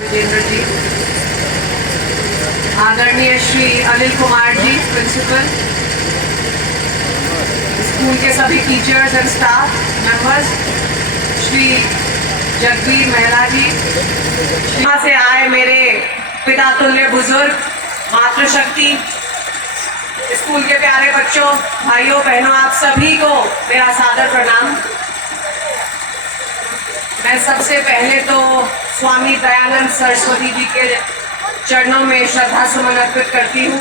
विजेंद्र जी, आदरणीय Shri Anil Kumar ji principal, school के सभी teachers and staff members, Shri Jagbir Mehra ji, यहाँ से आए मेरे पिता तुल्य बुजुर्ग, मातृशक्ति, स्कूल के प्यारे बच्चों, भाइयों बहनों, आप सभी को मेरा सादर प्रणाम। मैं सबसे पहले तो स्वामी दयानंद सरस्वती जी के चरणों में श्रद्धा सुमन अर्पित करती हूँ।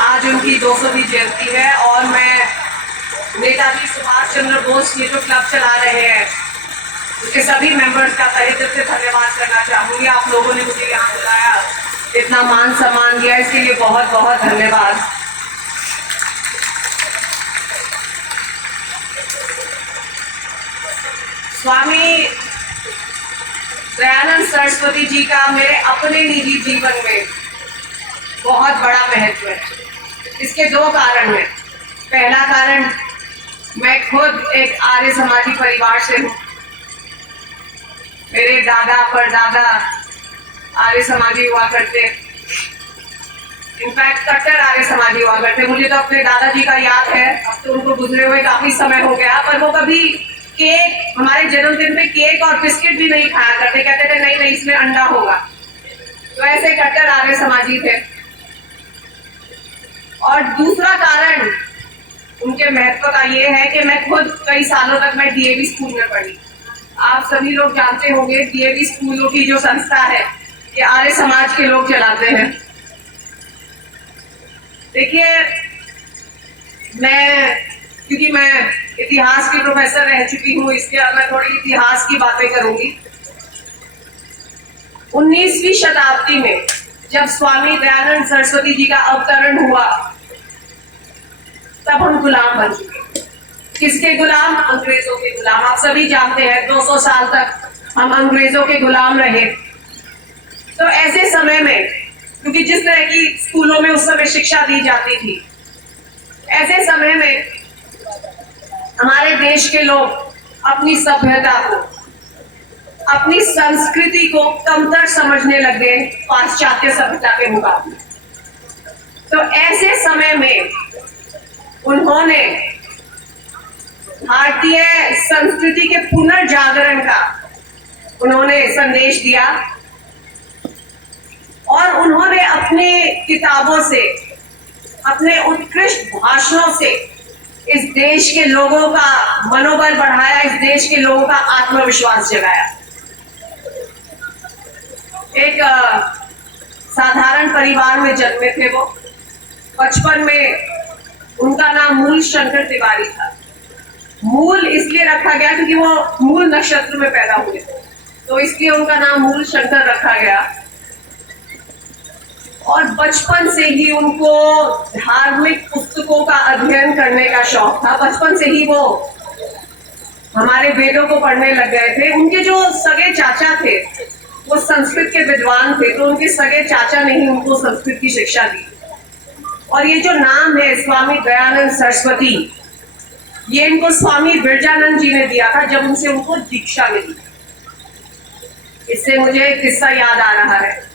आज उनकी 200वीं जयंती है और मैं नेताजी सुभाष चंद्र बोस ये जो क्लब चला रहे हैं उसके सभी मेंबर्स का तहे दिल से धन्यवाद करना चाहूँगी। आप लोगों ने मुझे यहाँ बुलाया, इतना मान सम्मान दिया, इसके लिए बहुत बहुत धन्यवाद। स्वामी दयानंद सरस्वती जी का मेरे अपने निजी जीवन में बहुत बड़ा महत्व है। इसके दो कारण हैं। पहला कारण, मैं खुद एक आर्य समाजी परिवार से हूँ। मेरे दादा परदादा आर्य समाजी हुआ करते, इनफैक्ट कट्टर आर्य समाजी हुआ करते। मुझे तो अपने दादाजी का याद है, अब तो उनको गुजरे हुए काफी समय हो गया, पर वो कभी केक, हमारे जन्मदिन पे केक और बिस्किट भी नहीं खाया करते, कहते थे नहीं नहीं इसमें अंडा होगा। तो ऐसे कट्टर आर्य समाजी थे। और दूसरा कारण उनके महत्व का ये है कि मैं खुद कई सालों तक मैं डीएवी स्कूल में पढ़ी। आप सभी लोग जानते होंगे डीएवी स्कूलों की जो संस्था है ये आर्य समाज के लोग चलाते हैं। देखिए, क्योंकि मैं इतिहास की प्रोफेसर रह चुकी हूँ, इसलिए मैं थोड़ी इतिहास की बातें करूंगी। 19वीं शताब्दी में जब स्वामी दयानंद सरस्वती जी का अवतरण हुआ तब हम गुलाम बन चुके। किसके गुलाम? अंग्रेजों के गुलाम। आप सभी जानते हैं 200 साल तक हम अंग्रेजों के गुलाम रहे। तो ऐसे समय में, क्योंकि जिस तरह की स्कूलों में उस समय शिक्षा दी जाती थी, ऐसे समय में हमारे देश के लोग अपनी सभ्यता को, अपनी संस्कृति को कमतर समझने लगे पाश्चात्य सभ्यता के मुकाबले। तो ऐसे समय में उन्होंने भारतीय संस्कृति के पुनर्जागरण का उन्होंने संदेश दिया और उन्होंने अपने किताबों से, अपने उत्कृष्ट भाषणों से इस देश के लोगों का मनोबल बढ़ाया, इस देश के लोगों का आत्मविश्वास जगाया। एक साधारण परिवार में जन्मे थे वो। बचपन में उनका नाम मूल शंकर तिवारी था। मूल इसलिए रखा गया क्योंकि वो मूल नक्षत्र में पैदा हुए थे, तो इसलिए उनका नाम मूल शंकर रखा गया। और बचपन से ही उनको धार्मिक पुस्तकों का अध्ययन करने का शौक था। बचपन से ही वो हमारे वेदों को पढ़ने लग गए थे। उनके जो सगे चाचा थे वो संस्कृत के विद्वान थे, तो उनके सगे चाचा ने ही उनको संस्कृत की शिक्षा दी। और ये जो नाम है स्वामी दयानंद सरस्वती, ये इनको स्वामी बिरजानंद जी ने दिया था जब उनसे उनको दीक्षा मिली। इससे मुझे एक किस्सा याद आ रहा है।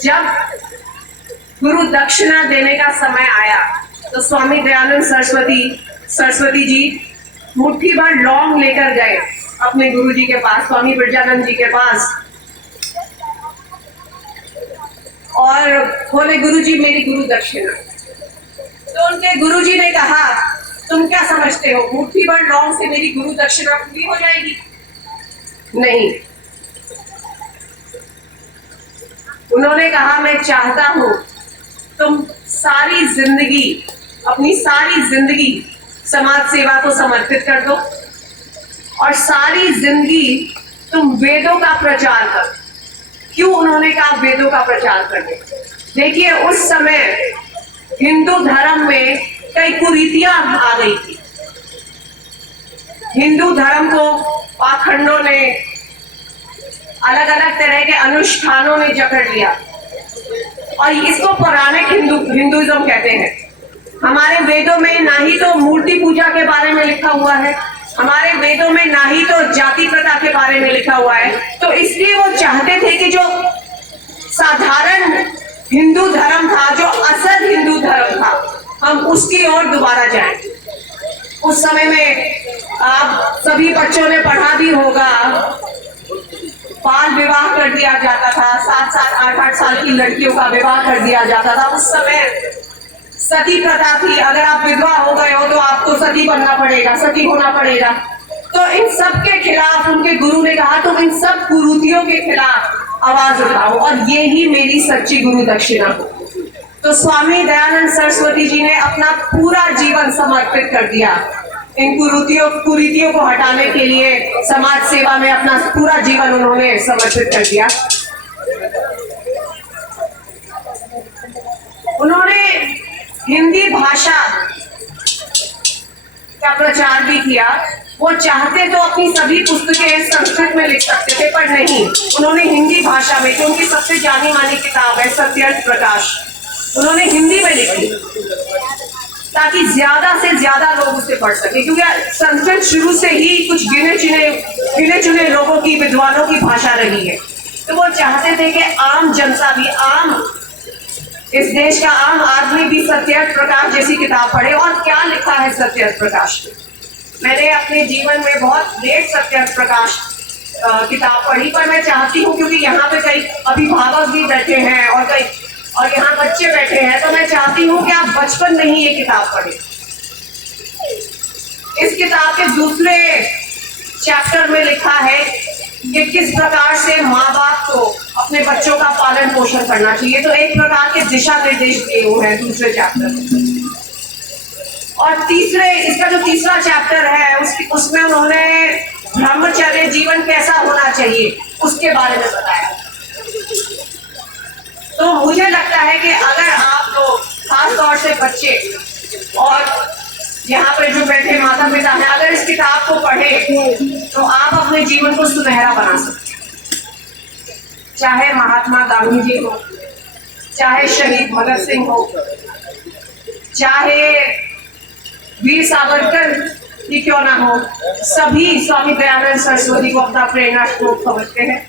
जब गुरु दक्षिणा देने का समय आया तो स्वामी दयानंद सरस्वती जी मुट्ठी भर लौंग लेकर गए अपने गुरु जी के पास, स्वामी बिरजानंद जी के पास, और बोले गुरु जी मेरी गुरु दक्षिणा। तो उनके गुरु जी ने कहा तुम क्या समझते हो, मुट्ठी भर लौंग से मेरी गुरु दक्षिणा पूरी हो जाएगी? नहीं। उन्होंने कहा मैं चाहता हूं तुम सारी जिंदगी, अपनी सारी जिंदगी समाज सेवा को समर्पित कर दो और सारी जिंदगी तुम वेदों का प्रचार करो। क्यों उन्होंने कहा वेदों का प्रचार करने? देखिए, उस समय हिंदू धर्म में कई कुरीतियां आ गई थी। हिंदू धर्म को पाखंडों ने, अलग अलग तरह के अनुष्ठानों ने जकड़ लिया और इसको पौराणिक हिंदुइज्म कहते हैं। हमारे वेदों में ना ही तो मूर्ति पूजा के बारे में लिखा हुआ है, हमारे वेदों में ना ही तो जाति प्रथा के बारे में लिखा हुआ है, तो इसलिए वो चाहते थे कि जो साधारण हिंदू धर्म था, जो असल हिंदू धर्म था, हम उसकी ओर दोबारा जाएं। उस समय में आप सभी बच्चों ने पढ़ा भी होगा, बाल विवाह कर दिया जाता था, 7-7, 8-8 साल की लड़कियों का विवाह कर दिया जाता था। उस समय सती प्रथा थी, अगर आप विधवा हो गए हो तो आपको सती बनना पड़ेगा, सती होना पड़ेगा। तो इन सब के खिलाफ उनके गुरु ने कहा तुम इन सब कुरीतियों के खिलाफ आवाज उठाओ, और ये ही मेरी सच्ची गुरु दक्षिणा हो। तो स्वामी दयानंद सरस्वती जी ने अपना पूरा जीवन समर्पित कर दिया इन कुरीतियों को हटाने के लिए। समाज सेवा में अपना पूरा जीवन उन्होंने समर्पित कर दिया। उन्होंने हिंदी भाषा का प्रचार भी किया। वो चाहते तो अपनी सभी पुस्तकें संस्कृत में लिख सकते थे, पर नहीं, उन्होंने हिंदी भाषा में, जो उनकी सबसे जानी मानी किताब है सत्यर्थ प्रकाश, उन्होंने हिंदी में लिखी ताकि ज्यादा से ज्यादा लोग उसे पढ़ सके, क्योंकि संस्कृत शुरू से ही कुछ गिने चुने लोगों की, विद्वानों की भाषा रही है। तो वो चाहते थे कि आम जनता भी, इस देश का आम आदमी भी सत्यर्थ प्रकाश जैसी किताब पढ़े। और क्या लिखा है सत्यर्थ प्रकाश में? मैंने अपने जीवन में बहुत लेट सत्यर्थ प्रकाश किताब पढ़ी, पर मैं चाहती हूँ, क्योंकि यहाँ पे कई अभिभावक भी बैठे हैं और यहाँ बच्चे बैठे हैं, तो मैं चाहती हूँ कि आप बचपन में ही ये किताब पढ़ें। इस किताब के दूसरे चैप्टर में लिखा है कि किस प्रकार से माँ बाप को अपने बच्चों का पालन पोषण करना चाहिए। तो एक प्रकार के दिशा निर्देश दिए हुए हैं दूसरे चैप्टर में। और इसका जो तीसरा चैप्टर है उसमें उन्होंने ब्रह्मचर्य जीवन कैसा होना चाहिए उसके बारे में बताया। तो मुझे लगता है कि अगर आप लोग, खास तौर से बच्चे और यहाँ पर जो बैठे माता पिता हैं, अगर इस किताब को पढ़े तो आप अपने जीवन को सुनहरा बना सकते हैं। चाहे महात्मा गांधी जी हो, चाहे शहीद भगत सिंह हो, चाहे वीर सावरकर ही क्यों ना हो, सभी स्वामी दयानंद सरस्वती को अपना प्रेरणा स्रोत समझते हैं।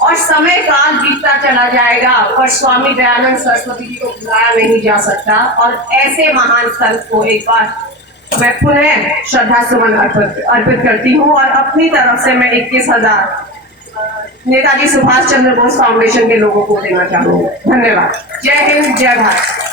और समय काल बीतता चला जाएगा, पर स्वामी दयानंद सरस्वती जी को भुलाया नहीं जा सकता। और ऐसे महान संत को एक बार मैं पुनः श्रद्धा सुमन अर्पित करती हूँ। और अपनी तरफ से मैं 21,000 नेताजी सुभाष चंद्र बोस फाउंडेशन के लोगों को देना चाहूंगी। धन्यवाद। जय हिंद, जय भारत।